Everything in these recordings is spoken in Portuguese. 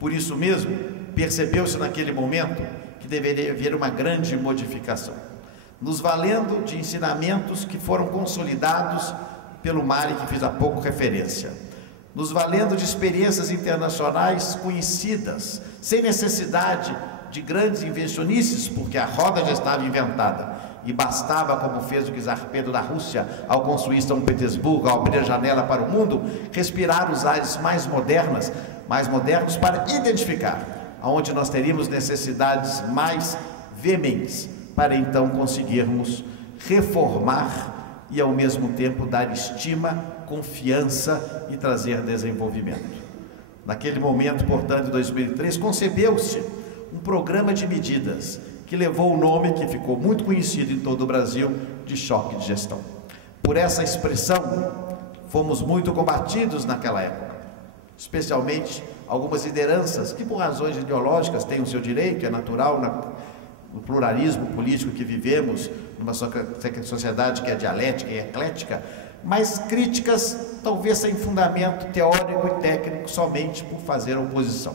Por isso mesmo, percebeu-se naquele momento que deveria haver uma grande modificação, nos valendo de ensinamentos que foram consolidados pelo Mário, que fiz há pouco referência, nos valendo de experiências internacionais conhecidas, sem necessidade de grandes invencionices, porque a roda já estava inventada, e bastava, como fez o czar Pedro da Rússia ao construir São Petersburgo, ao abrir a janela para o mundo, respirar os ares mais modernos para identificar aonde nós teríamos necessidades mais veementes, para então conseguirmos reformar e ao mesmo tempo dar estima, confiança e trazer desenvolvimento. Naquele momento, portanto, em 2003, concebeu-se um programa de medidas que levou o nome, que ficou muito conhecido em todo o Brasil, de choque de gestão. Por essa expressão, fomos muito combatidos naquela época, especialmente algumas lideranças que, por razões ideológicas, têm o seu direito, é natural no pluralismo político que vivemos, numa sociedade que é dialética e eclética, mas críticas talvez sem fundamento teórico e técnico, somente por fazer oposição,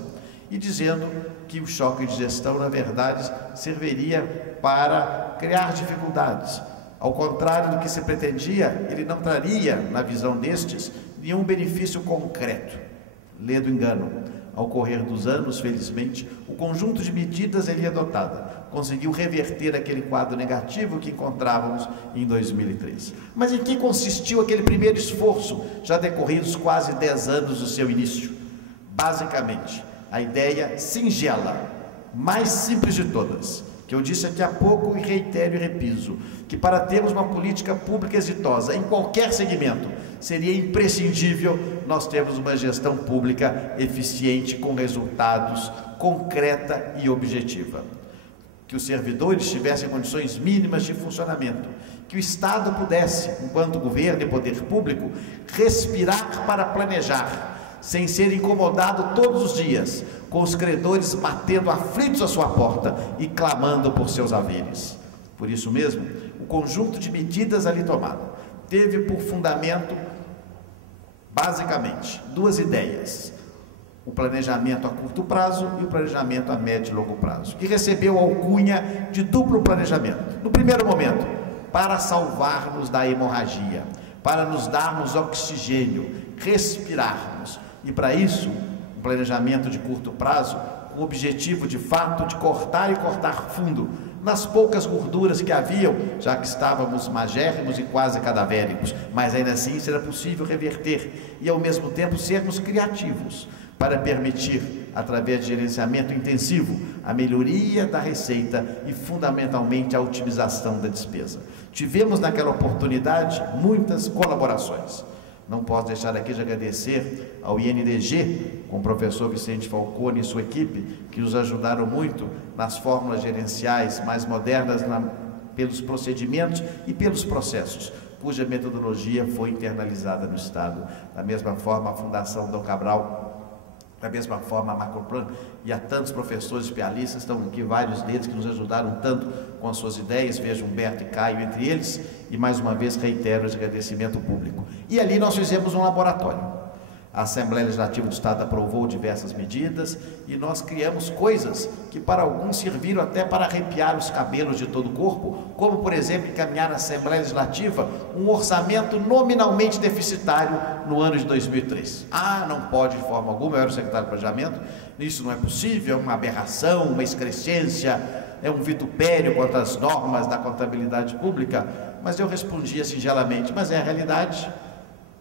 e dizendo que o choque de gestão, na verdade, serviria para criar dificuldades. Ao contrário do que se pretendia, ele não traria, na visão destes, nenhum benefício concreto. Lê do engano. Ao correr dos anos, felizmente, o conjunto de medidas ele adotada conseguiu reverter aquele quadro negativo que encontrávamos em 2003. Mas em que consistiu aquele primeiro esforço, já decorridos quase 10 anos do seu início? Basicamente, a ideia singela, mais simples de todas, que eu disse aqui há pouco e reitero e repiso, que para termos uma política pública exitosa em qualquer segmento, seria imprescindível nós termos uma gestão pública eficiente, com resultados, concreta e objetiva. Que os servidores tivessem condições mínimas de funcionamento, que o Estado pudesse, enquanto governo e poder público, respirar para planejar, sem ser incomodado todos os dias, com os credores batendo aflitos à sua porta e clamando por seus haveres. Por isso mesmo, o conjunto de medidas ali tomado teve por fundamento, basicamente, duas ideias: o planejamento a curto prazo e o planejamento a médio e longo prazo, que recebeu a alcunha de duplo planejamento. No primeiro momento, para salvar-nos da hemorragia, para nos darmos oxigênio, respirarmos, e para isso, um planejamento de curto prazo, com o objetivo de fato de cortar e cortar fundo nas poucas gorduras que haviam, já que estávamos magérrimos e quase cadavéricos, mas ainda assim será possível reverter e ao mesmo tempo sermos criativos para permitir, através de gerenciamento intensivo, a melhoria da receita e fundamentalmente a otimização da despesa. Tivemos naquela oportunidade muitas colaborações. Não posso deixar aqui de agradecer ao INDG, com o professor Vicente Falcone e sua equipe, que nos ajudaram muito nas fórmulas gerenciais mais modernas, pelos procedimentos e pelos processos, cuja metodologia foi internalizada no Estado. Da mesma forma, a Fundação Dom Cabral, da mesma forma a Macroplan, e há tantos professores especialistas, estão aqui vários deles que nos ajudaram tanto com as suas ideias, vejo Humberto e Caio entre eles, e mais uma vez reitero esse agradecimento público. E ali nós fizemos um laboratório. A Assembleia Legislativa do Estado aprovou diversas medidas e nós criamos coisas que para alguns serviram até para arrepiar os cabelos de todo o corpo, como por exemplo encaminhar na Assembleia Legislativa um orçamento nominalmente deficitário no ano de 2003. Não pode de forma alguma, eu era o secretário de Planejamento, isso não é possível, é uma aberração, uma excrescência, é um vitupério contra as normas da contabilidade pública, mas eu respondia singelamente, mas é a realidade.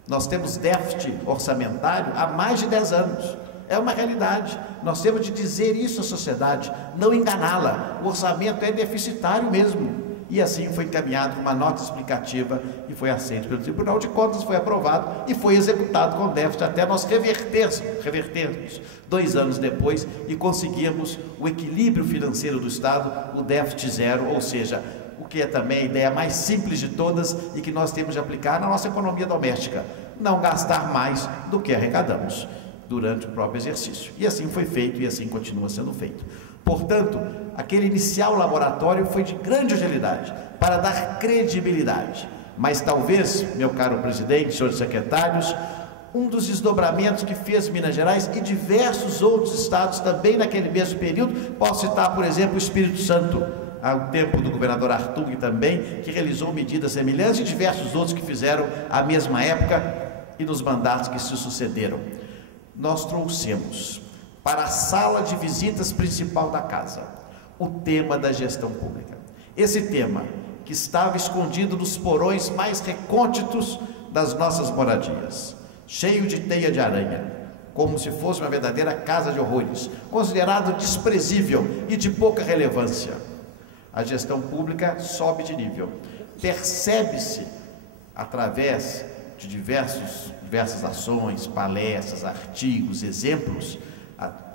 Nós temos déficit orçamentário há mais de 10 anos. É uma realidade. Nós temos de dizer isso à sociedade, não enganá-la. O orçamento é deficitário mesmo. E assim foi encaminhado uma nota explicativa e foi aceito pelo Tribunal de Contas, foi aprovado e foi executado com déficit até nós revertermos 2 anos depois e conseguirmos o equilíbrio financeiro do Estado, o déficit zero, ou seja, o que é também a ideia mais simples de todas e que nós temos de aplicar na nossa economia doméstica: não gastar mais do que arrecadamos durante o próprio exercício. E assim foi feito e assim continua sendo feito. Portanto, aquele inicial laboratório foi de grande utilidade para dar credibilidade. Mas talvez, meu caro presidente, senhores secretários, um dos desdobramentos que fez Minas Gerais e diversos outros estados também naquele mesmo período. Posso citar, por exemplo, o Espírito Santo, ao tempo do governador Artung também, que realizou medidas semelhantes, e diversos outros que fizeram a mesma época e nos mandatos que se sucederam. Nós trouxemos para a sala de visitas principal da casa o tema da gestão pública. Esse tema que estava escondido nos porões mais recônditos das nossas moradias, cheio de teia de aranha, como se fosse uma verdadeira casa de horrores, considerado desprezível e de pouca relevância. A gestão pública sobe de nível, percebe-se através de diversas ações, palestras, artigos, exemplos,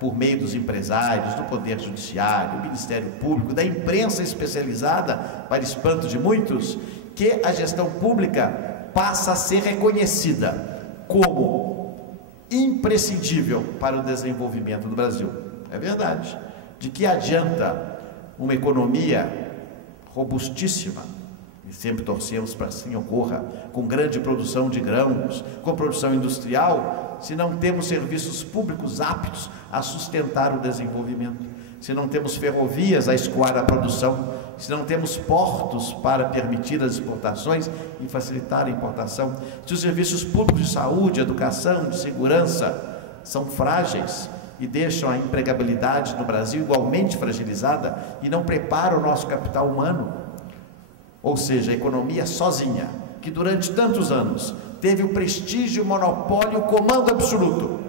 por meio dos empresários, do Poder Judiciário, do Ministério Público, da imprensa especializada, para espanto de muitos, que a gestão pública passa a ser reconhecida como imprescindível para o desenvolvimento do Brasil. É verdade. De que adianta uma economia robustíssima, e sempre torcemos para assim ocorra, com grande produção de grãos, com produção industrial, se não temos serviços públicos aptos a sustentar o desenvolvimento, se não temos ferrovias a escoar a produção, se não temos portos para permitir as exportações e facilitar a importação, se os serviços públicos de saúde, educação, de segurança são frágeis e deixam a empregabilidade no Brasil igualmente fragilizada e não preparam o nosso capital humano, ou seja, a economia sozinha, que durante tantos anos teve o prestígio, o monopólio, o comando absoluto.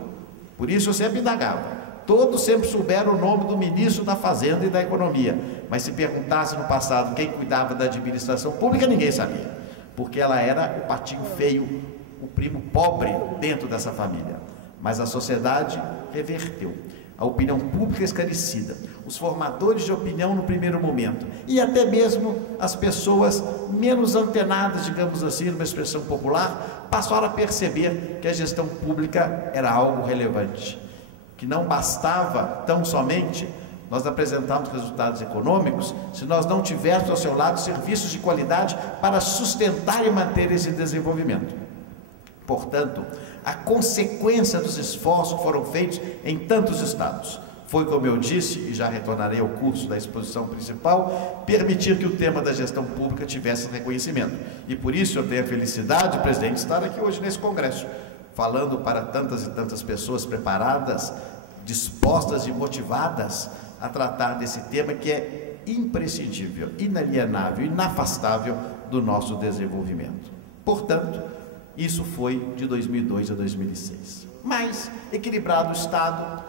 Por isso eu sempre indagava. Todos sempre souberam o nome do ministro da Fazenda e da Economia, mas se perguntasse no passado quem cuidava da administração pública, ninguém sabia, porque ela era o patinho feio, o primo pobre dentro dessa família. Mas a sociedade reverteu, a opinião pública esclarecida, os formadores de opinião no primeiro momento, e até mesmo as pessoas menos antenadas, digamos assim, numa expressão popular, passaram a perceber que a gestão pública era algo relevante, que não bastava tão somente nós apresentarmos resultados econômicos, se nós não tivermos ao seu lado serviços de qualidade para sustentar e manter esse desenvolvimento. Portanto, a consequência dos esforços que foram feitos em tantos estados foi, como eu disse, e já retornarei ao curso da exposição principal, permitir que o tema da gestão pública tivesse reconhecimento. E por isso eu tenho a felicidade, presidente, de estar aqui hoje nesse congresso, falando para tantas e tantas pessoas preparadas, dispostas e motivadas a tratar desse tema que é imprescindível, inalienável, inafastável do nosso desenvolvimento. Portanto, isso foi de 2002 a 2006. Mas, equilibrado o Estado,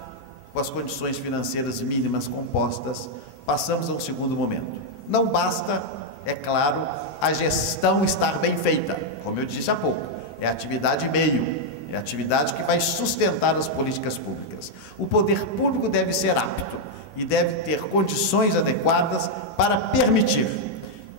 com as condições financeiras mínimas compostas, passamos a um segundo momento. Não basta, é claro, a gestão estar bem feita, como eu disse há pouco, é a atividade meio, é a atividade que vai sustentar as políticas públicas. O poder público deve ser apto e deve ter condições adequadas para permitir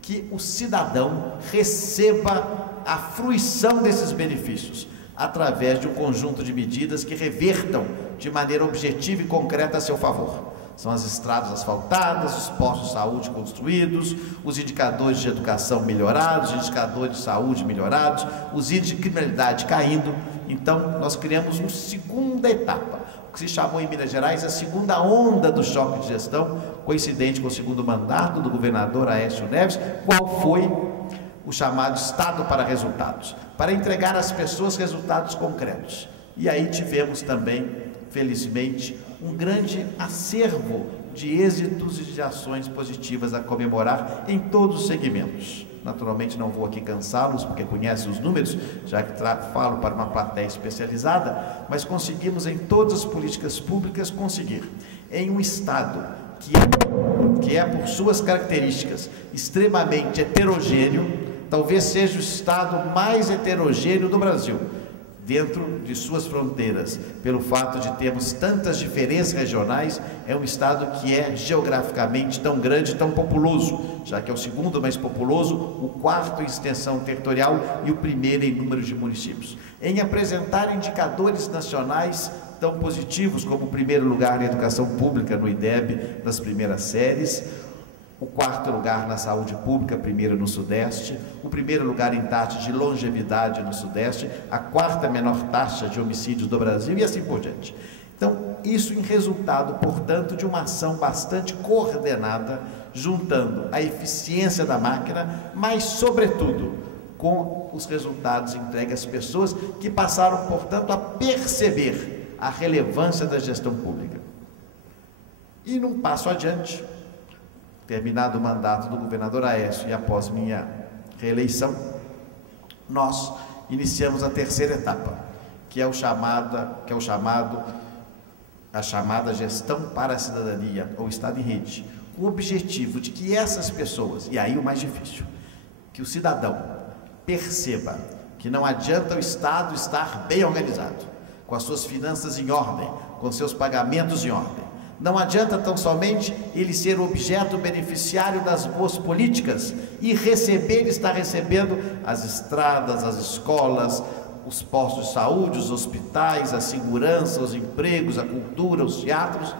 que o cidadão receba a fruição desses benefícios através de um conjunto de medidas que revertam de maneira objetiva e concreta a seu favor. São as estradas asfaltadas, os postos de saúde construídos, os indicadores de educação melhorados, os indicadores de saúde melhorados, os índices de criminalidade caindo. Então, nós criamos uma segunda etapa, o que se chamou em Minas Gerais a segunda onda do choque de gestão, coincidente com o segundo mandato do governador Aécio Neves, qual foi o chamado Estado para Resultados, para entregar às pessoas resultados concretos. E aí tivemos também, felizmente, um grande acervo de êxitos e de ações positivas a comemorar em todos os segmentos. Naturalmente não vou aqui cansá-los, porque conhecem os números, já que falo para uma plateia especializada, mas conseguimos em todas as políticas públicas conseguir, em um Estado que é por suas características extremamente heterogêneo, talvez seja o estado mais heterogêneo do Brasil, dentro de suas fronteiras, pelo fato de termos tantas diferenças regionais. É um estado que é geograficamente tão grande, tão populoso, já que é o segundo mais populoso, o quarto em extensão territorial e o primeiro em número de municípios. Em apresentar indicadores nacionais tão positivos como o primeiro lugar na educação pública no IDEB, nas primeiras séries, o 4º lugar na saúde pública, primeiro no Sudeste, o 1º lugar em taxa de longevidade no Sudeste, a 4ª menor taxa de homicídios do Brasil e assim por diante. Então, isso em resultado, portanto, de uma ação bastante coordenada, juntando a eficiência da máquina, mas, sobretudo, com os resultados entregues às pessoas que passaram, portanto, a perceber a relevância da gestão pública. E num passo adiante, terminado o mandato do governador Aécio e após minha reeleição, nós iniciamos a 3ª etapa, que é a chamada gestão para a cidadania, ou Estado em Rede, com o objetivo de que essas pessoas, e aí o mais difícil, que o cidadão perceba que não adianta o Estado estar bem organizado, com as suas finanças em ordem, com seus pagamentos em ordem. Não adianta tão somente ele ser objeto beneficiário das boas políticas e estar recebendo as estradas, as escolas, os postos de saúde, os hospitais, a segurança, os empregos, a cultura, os teatros,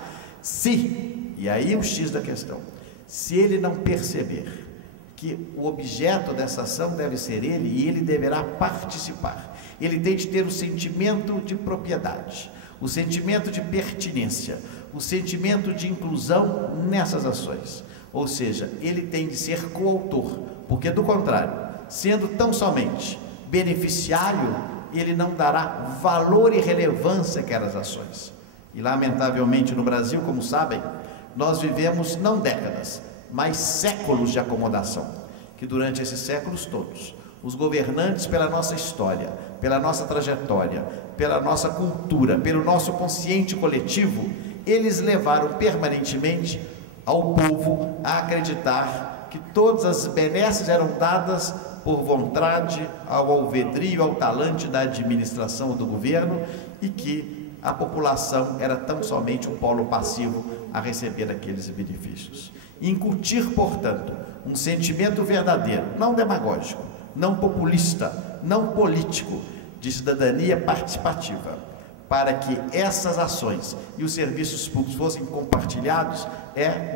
e aí o X da questão, se ele não perceber que o objeto dessa ação deve ser ele e ele deverá participar, ele tem de ter o sentimento de propriedade, o sentimento de pertinência, o sentimento de inclusão nessas ações, ou seja, ele tem de ser coautor, porque do contrário, sendo tão somente beneficiário, ele não dará valor e relevância àquelas ações. E lamentavelmente no Brasil, como sabem, nós vivemos não décadas, mas séculos de acomodação, que durante esses séculos todos, os governantes, pela nossa história, pela nossa trajetória, pela nossa cultura, pelo nosso consciente coletivo, eles levaram permanentemente ao povo a acreditar que todas as benesses eram dadas por vontade, ao alvedrio, ao talante da administração do governo, e que a população era tão somente um polo passivo a receber aqueles benefícios. Incutir, portanto, um sentimento verdadeiro, não demagógico, não populista, não político, de cidadania participativa, para que essas ações e os serviços públicos fossem compartilhados,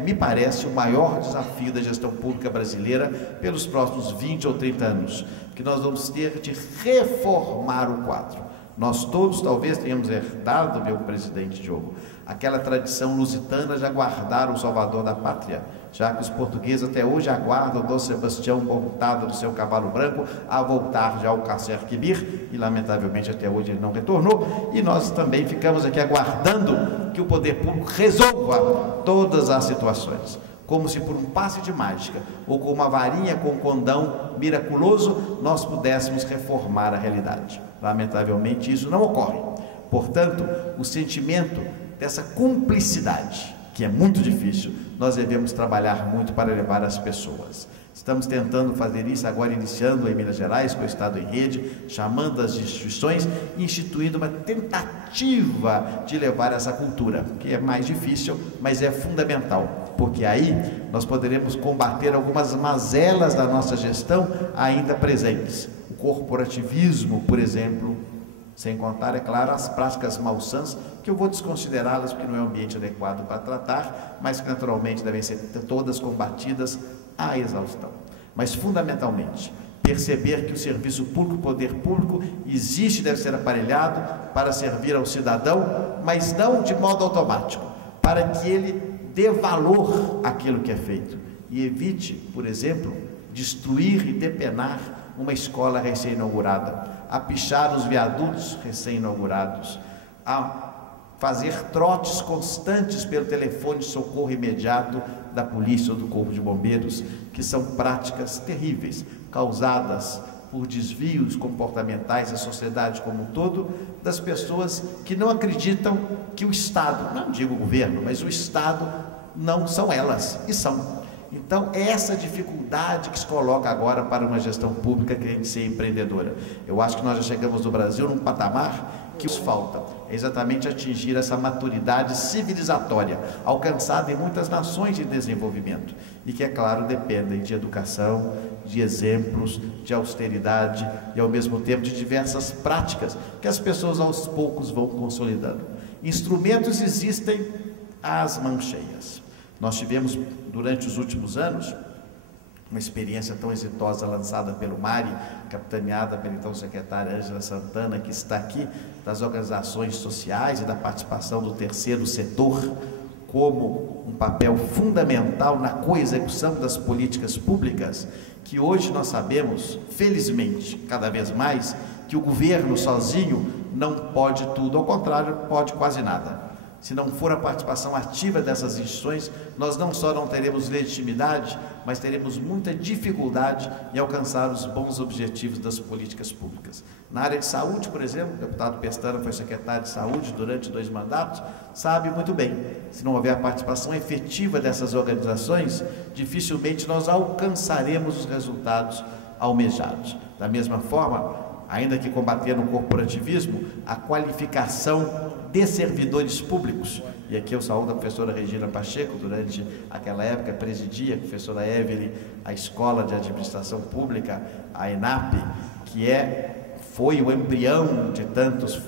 me parece, o maior desafio da gestão pública brasileira pelos próximos 20 ou 30 anos, que nós vamos ter de reformar o quadro. Nós todos talvez tenhamos herdado, meu presidente Diogo, aquela tradição lusitana de aguardar o Salvador da Pátria, já que os portugueses até hoje aguardam Dom Sebastião montado no seu cavalo branco a voltar já ao Alcácer Quibir, e lamentavelmente até hoje ele não retornou, e nós também ficamos aqui aguardando que o poder público resolva todas as situações, como se por um passe de mágica ou com uma varinha com um condão miraculoso nós pudéssemos reformar a realidade. Lamentavelmente isso não ocorre. Portanto, o sentimento dessa cumplicidade, que é muito difícil, nós devemos trabalhar muito para levar as pessoas. Estamos tentando fazer isso agora, iniciando em Minas Gerais, com o Estado em Rede, chamando as instituições, instituindo uma tentativa de levar essa cultura, que é mais difícil, mas é fundamental, porque aí nós poderemos combater algumas mazelas da nossa gestão ainda presentes. O corporativismo, por exemplo, sem contar, é claro, as práticas malsãs, que eu vou desconsiderá-las porque não é o ambiente adequado para tratar, mas que naturalmente devem ser todas combatidas à exaustão. Mas fundamentalmente, perceber que o serviço público, o poder público, existe e deve ser aparelhado para servir ao cidadão, mas não de modo automático, para que ele dê valor àquilo que é feito e evite, por exemplo, destruir e depenar uma escola recém-inaugurada, a pichar os viadutos recém-inaugurados, a fazer trotes constantes pelo telefone de socorro imediato da polícia ou do corpo de bombeiros, que são práticas terríveis, causadas por desvios comportamentais da sociedade como um todo, das pessoas que não acreditam que o Estado, não digo o governo, mas o Estado não são elas, e são. Então, é essa dificuldade que se coloca agora para uma gestão pública que tem que ser empreendedora. Eu acho que nós já chegamos no Brasil num patamar que nos falta, é exatamente atingir essa maturidade civilizatória, alcançada em muitas nações em desenvolvimento, e que, é claro, dependem de educação, de exemplos, de austeridade e, ao mesmo tempo, de diversas práticas que as pessoas aos poucos vão consolidando. Instrumentos existem às mãos cheias. Nós tivemos, durante os últimos anos, uma experiência tão exitosa lançada pelo MARI, capitaneada pela então secretária Ângela Santana, que está aqui, das organizações sociais e da participação do terceiro setor, como um papel fundamental na coexecução das políticas públicas, que hoje nós sabemos, felizmente, cada vez mais, que o governo sozinho não pode tudo, ao contrário, pode quase nada. Se não for a participação ativa dessas instituições, nós não só não teremos legitimidade, mas teremos muita dificuldade em alcançar os bons objetivos das políticas públicas. Na área de saúde, por exemplo, o deputado Pestana foi secretário de saúde durante 2 mandatos, sabe muito bem, se não houver a participação efetiva dessas organizações, dificilmente nós alcançaremos os resultados almejados. Da mesma forma, ainda que combatendo o corporativismo, a qualificação de servidores públicos, e aqui eu saúdo a professora Regina Pacheco, durante aquela época presidia, a professora Evelyn, a Escola de Administração Pública, a ENAP, que foi o embrião de tantos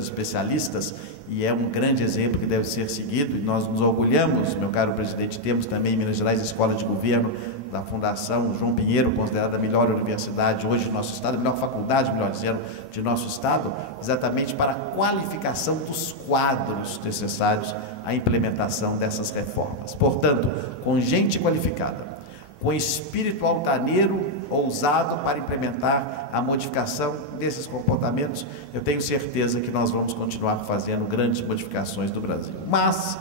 especialistas, e é um grande exemplo que deve ser seguido, e nós nos orgulhamos, meu caro presidente, temos também em Minas Gerais a Escola de Governo da Fundação João Pinheiro, considerada a melhor universidade hoje do nosso estado, a melhor faculdade, melhor dizendo, de nosso estado, exatamente para a qualificação dos quadros necessários à implementação dessas reformas. Portanto, com gente qualificada, com espírito altaneiro, ousado para implementar a modificação desses comportamentos, eu tenho certeza que nós vamos continuar fazendo grandes modificações do Brasil. Mas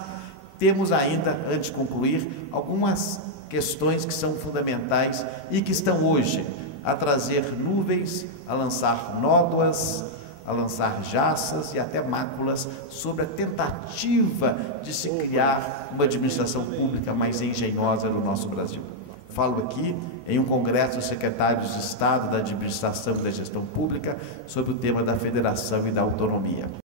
temos ainda, antes de concluir, algumas questões que são fundamentais e que estão hoje a trazer nuvens, a lançar nódoas, a lançar jaças e até máculas sobre a tentativa de se criar uma administração pública mais engenhosa no nosso Brasil. Falo aqui em um congresso de secretários de Estado da Administração e da Gestão Pública sobre o tema da federação e da autonomia.